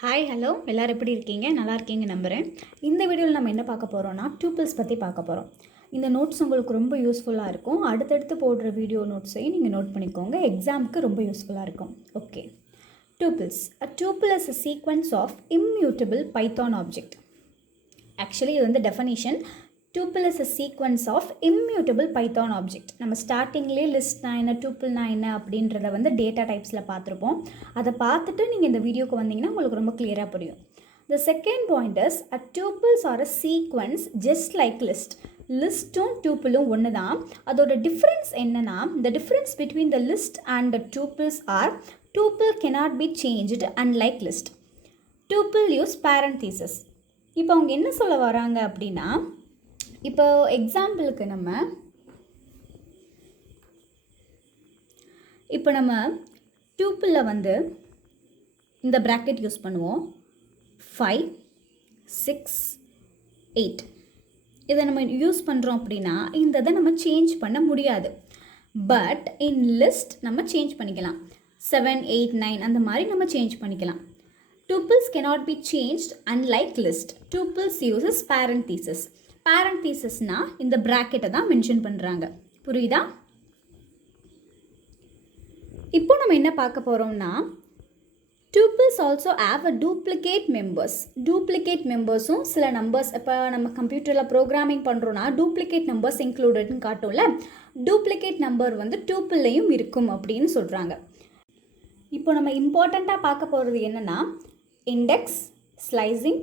Hi hello எல்லோரும் எப்படி இருக்கீங்க? நல்லா இருக்கீங்க நம்புகிறேன். இந்த வீடியோவில் நம்ம என்ன பார்க்க போகிறோம்னா டூப்பிள்ஸ் பற்றி பார்க்க போகிறோம். இந்த நோட்ஸ் உங்களுக்கு ரொம்ப யூஸ்ஃபுல்லாக இருக்கும். அடுத்தடுத்து போடுற வீடியோ நோட்ஸையும் நீங்கள் நோட் பண்ணிக்கோங்க. எக்ஸாமுக்கு ரொம்ப யூஸ்ஃபுல்லாக இருக்கும். Okay, tuples. A tuple is a sequence of immutable Python object. Actually இது வந்து definition. Tuple is a sequence of immutable Python object. நம்ம ஸ்டார்டிங்லேயே லிஸ்ட்னா என்ன, டூப்பிள்னா என்ன அப்படின்றத வந்து டேட்டா டைப்ஸில் பார்த்துருப்போம். அதை பார்த்துட்டு நீங்கள் இந்த வீடியோக்கு வந்தீங்கன்னா உங்களுக்கு ரொம்ப கிளியராக புரியும். The second point is a tuples are a sequence just like list. லிஸ்ட்டும் டூப்பிளும் ஒன்று தான். அதோட டிஃப்ரென்ஸ் என்னன்னா, the difference between the list and the tuples are tuple cannot be changed unlike list. Tuple use parenthesis. இப்போ அவங்க என்ன சொல்ல வராங்க அப்படின்னா, இப்போ எக்ஸாம்பிளுக்கு நம்ம டூப்பிளில் வந்து இந்த ப்ராக்கெட் யூஸ் பண்ணுவோம். 5, 6, 8 இதை நம்ம யூஸ் பண்ணுறோம் அப்படின்னா இந்த இதை நம்ம சேஞ்ச் பண்ண முடியாது. பட் இன் லிஸ்ட் நம்ம சேஞ்ச் பண்ணிக்கலாம். 7, 8, 9 அந்த மாதிரி நம்ம சேஞ்ச் பண்ணிக்கலாம். Tuples cannot be changed unlike list. Tuples uses parenthesis. Parenthesisனா இந்த பிராக்கெட்டை தான் மென்ஷன் பண்ணுறாங்க. புரியுதா? இப்போ நம்ம என்ன பார்க்க போகிறோம்னா, Tuples also have a duplicate members. Duplicate membersம் சில நம்பர்ஸ், இப்போ நம்ம கம்ப்யூட்டரில் ப்ரோக்ராமிங் பண்ணுறோன்னா டூப்ளிகேட் நம்பர்ஸ் இன்க்ளூடட்னு காட்டும்ல, டூப்ளிகேட் நம்பர் வந்து டூப்பிள்லையும் இருக்கும் அப்படின்னு சொல்கிறாங்க. இப்போ நம்ம இம்பார்ட்டண்ட்டாக பார்க்க போகிறது என்னென்னா, இண்டெக்ஸ், ஸ்லைசிங்,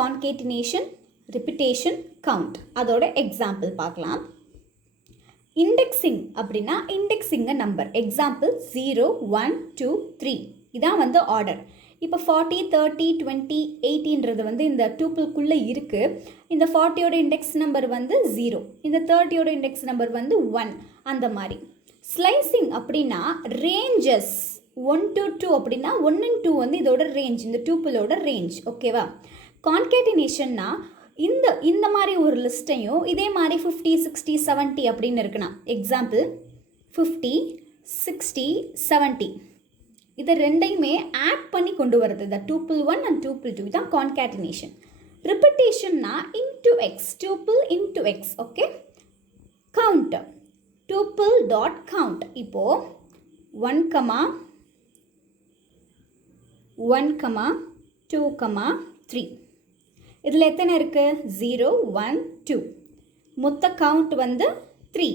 கான்கேட்டினேஷன், ரிப்பிட்டேஷன், கவுண்ட். அதோட எக்ஸாம்பிள் பார்க்கலாம். இண்டெக்ஸிங் அப்படின்னா இண்டெக்ஸிங் நம்பர். எக்ஸாம்பிள் 0, 1, 2, 3 இதான் வந்து ஆர்டர். இப்போ 40, 30, 20, 80ன்றது வந்து இந்த டூப்பிள்குள்ளே இருக்குது. இந்த 40யோட இண்டெக்ஸ் நம்பர் வந்து 0, இந்த 30யோட இண்டெக்ஸ் நம்பர் வந்து 1 அந்த மாதிரி. ஸ்லைசிங் அப்படின்னா ரேஞ்சஸ் 1 to 2 அப்படின்னா 1 and 2 வந்து இதோட ரேஞ்ச், இந்த டூப்பிளோட ரேஞ்ச். ஓகேவா? கான்கேட்டினேஷன்னா இந்த மாதிரி ஒரு லிஸ்ட்டையும் இதே மாதிரி 50, 60, 70 அப்படின்னு இருக்குன்னா, எக்ஸாம்பிள் 50, 60, 70 இதை ரெண்டையுமே ஆட் பண்ணி கொண்டு வருது. இந்த டூப்பிள் 1 and டூப்பிள் 2 தான் கான்கேட்டினேஷன். ரிப்பிட்டேஷன்னா into x, tuple into x. Okay. Count, tuple dot count. இப்போது 1, 2, 3 இதில் எத்தனை இருக்குது? 0, 1, 2. மொத்த கவுண்ட் வந்து 3.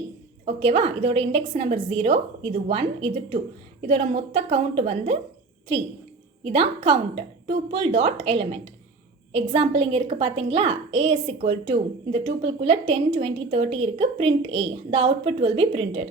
ஓகேவா? இதோட இண்டெக்ஸ் நம்பர் 0, இது 1, இது 2. இதோட மொத்த கவுண்ட் வந்து 3. இதான் count, tuple dot element. Example இங்கே இருக்குது பார்த்தீங்களா? A is equal to, இந்த டூப்பிள்குள்ளே 10, 20, 30 இருக்குது. Print A, the output will be printed.